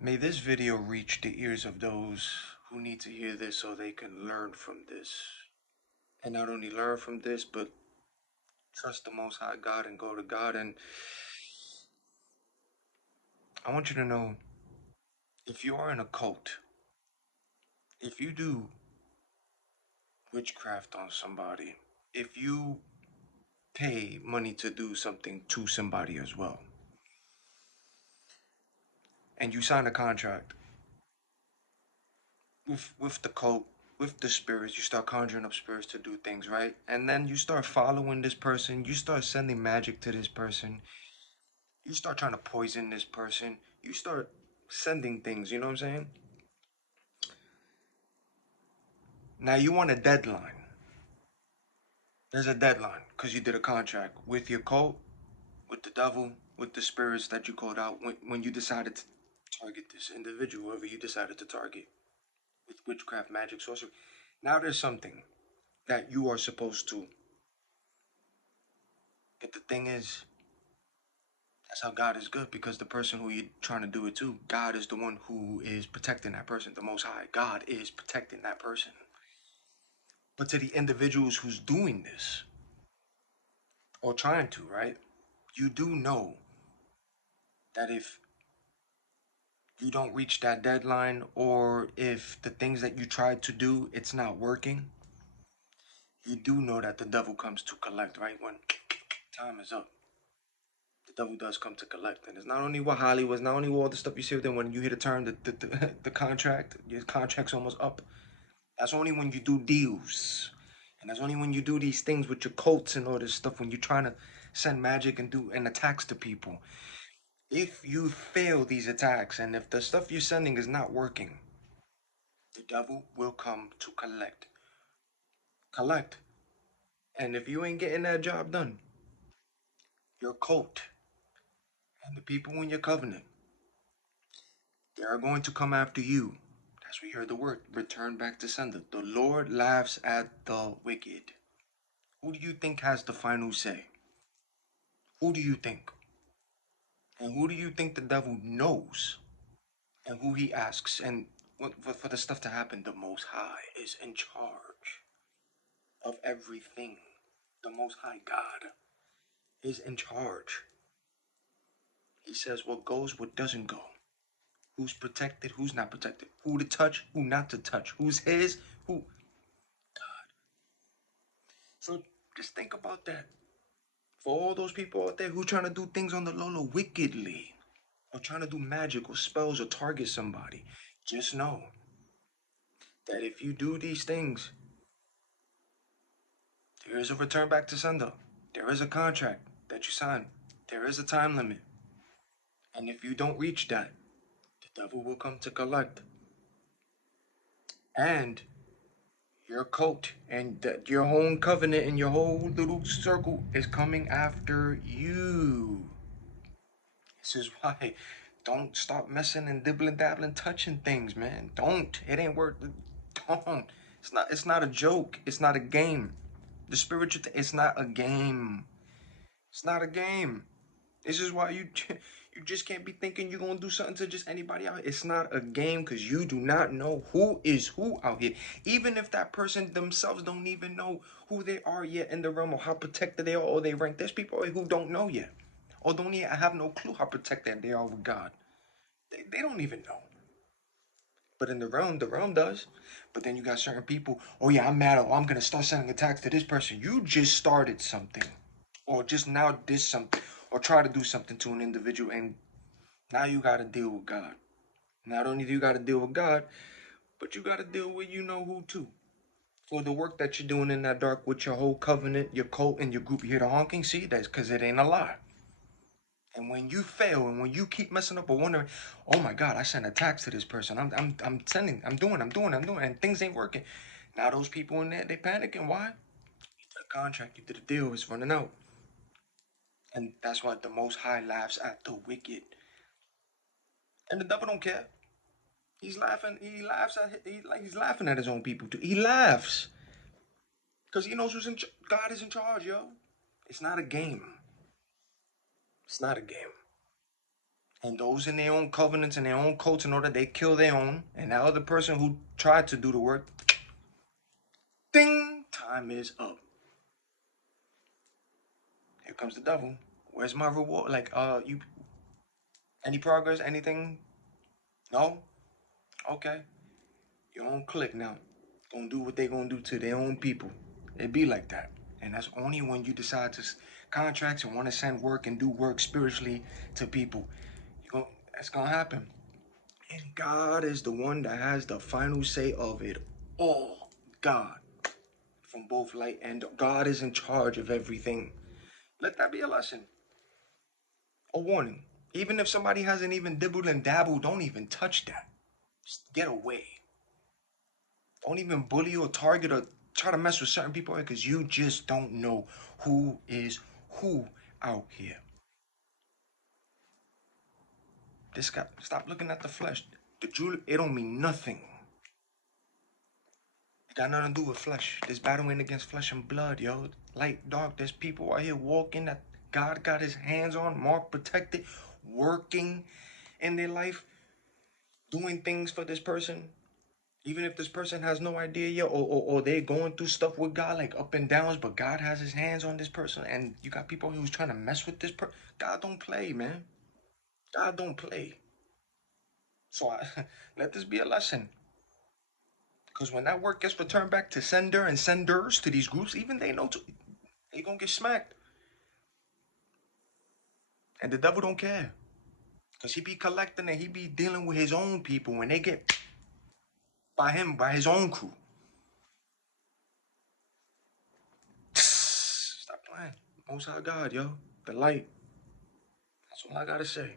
May this video reach the ears of those who need to hear this so they can learn from this. And not only learn from this, but trust the Most High God and go to God. And I want you to know, if you are in a cult, if you do witchcraft on somebody, if you pay money to do something to somebody as well, and you sign a contract with the cult, with the spirits, you start conjuring up spirits to do things, right? And then you start following this person, you start sending magic to this person, you start trying to poison this person, you start sending things, you know what I'm saying? Now you want a deadline. There's a deadline because you did a contract with your cult, with the devil, with the spirits that you called out when you decided to target this individual, whoever you decided to target with witchcraft, magic, sorcery. Now there's something that you are supposed to. But the thing is, that's how God is good, because the person who you're trying to do it to, God is the one who is protecting that person. The Most High God is protecting that person. But to the individuals who's doing this or trying to, right? You do know that if you don't reach that deadline, or if the things that you tried to do, it's not working, you do know that the devil comes to collect, right? When time is up, the devil does come to collect. And it's not only what Hollywood, it's not only all the stuff you see with them. When you hit a term, the contract, your contract's almost up. That's only when you do deals. And that's only when you do these things with your cults and all this stuff, when you're trying to send magic and do and attacks to people. If you fail these attacks, and if the stuff you're sending is not working, the devil will come to collect. Collect. And if you ain't getting that job done, your cult and the people in your covenant, they are going to come after you. That's where you heard the word, return back to sender. The Lord laughs at the wicked. Who do you think has the final say? Who do you think? And who do you think the devil knows? And who he asks? And for the stuff to happen, the Most High is in charge of everything. The Most High God is in charge. He says what goes, what doesn't go. Who's protected, who's not protected. Who to touch, who not to touch. Who's his, who. So just think about that. For all those people out there who trying to do things on the low wickedly, or trying to do magic or spells or target somebody, just know that if you do these things, there is a return back to sender. There is a contract that you sign. There is a time limit. And if you don't reach that, the devil will come to collect. And your cult and your own covenant and your whole little circle is coming after you. This is why don't stop messing and dibbling dabbling touching things, man. Don't. It ain't worth it. Don't. It's not a joke. It's not a game. The spiritual it's not a game. It's not a game. This is why you just can't be thinking you're gonna do something to just anybody out here. It's not a game, because you do not know who is who out here. Even if that person themselves don't even know who they are yet in the realm, or how protected they are, or they rank. There's people who don't know yet, or don't even have no clue how protected they are with God. They don't even know. But in the realm does. But then you got certain people, oh yeah, I'm mad, oh, I'm gonna start sending attacks to this person. You just started something, or just now did something, or try to do something to an individual, and now you got to deal with God. Not only do you got to deal with God, but you got to deal with you know who too. For the work that you're doing in that dark with your whole covenant, your cult, and your group, you hear the honking? See, that's because it ain't a lie. And when you fail, and when you keep messing up or wondering, oh my God, I sent attacks to this person. I'm sending, I'm doing, and things ain't working. Now those people in there, they panicking. Why? You did a contract, you did a deal, it's running out. And that's why the Most High laughs at the wicked. And the devil don't care. He's laughing. He laughs at. He's laughing at his own people too. He laughs because he knows God is in charge, yo. It's not a game. It's not a game. And those in their own covenants and their own cults, in order they kill their own. And that other person who tried to do the work, ding, time is up. Here comes the devil. Where's my reward? Like, you, any progress, anything? No? Okay. Your own clique now. Gonna do what they gonna do to their own people. It be like that. And that's only when you decide to contracts and want to send work and do work spiritually to people. That's gonna happen. And God is the one that has the final say of it all. God. From both light and God is in charge of everything. Let that be a lesson. A warning. Even if somebody hasn't even dibbled and dabbled, don't even touch that. Just get away. Don't even bully or target or try to mess with certain people because you just don't know who is who out here. This guy, stop looking at the flesh. The jewel, it don't mean nothing. It got nothing to do with flesh. This battle ain't against flesh and blood, yo. Light, dark, there's people out here walking that God got his hands on, marked, protected, working in their life, doing things for this person. Even if this person has no idea yet, or they're going through stuff with God, like up and downs, but God has his hands on this person, and you got people who's trying to mess with this person. God don't play, man. God don't play. So let this be a lesson. Because when that work gets returned back to sender and senders to these groups, even they know they gonna get smacked. And the devil don't care. Because he be collecting and he be dealing with his own people when they get by him, by his own crew. Stop playing. Most High God, yo. The light. That's all I gotta say.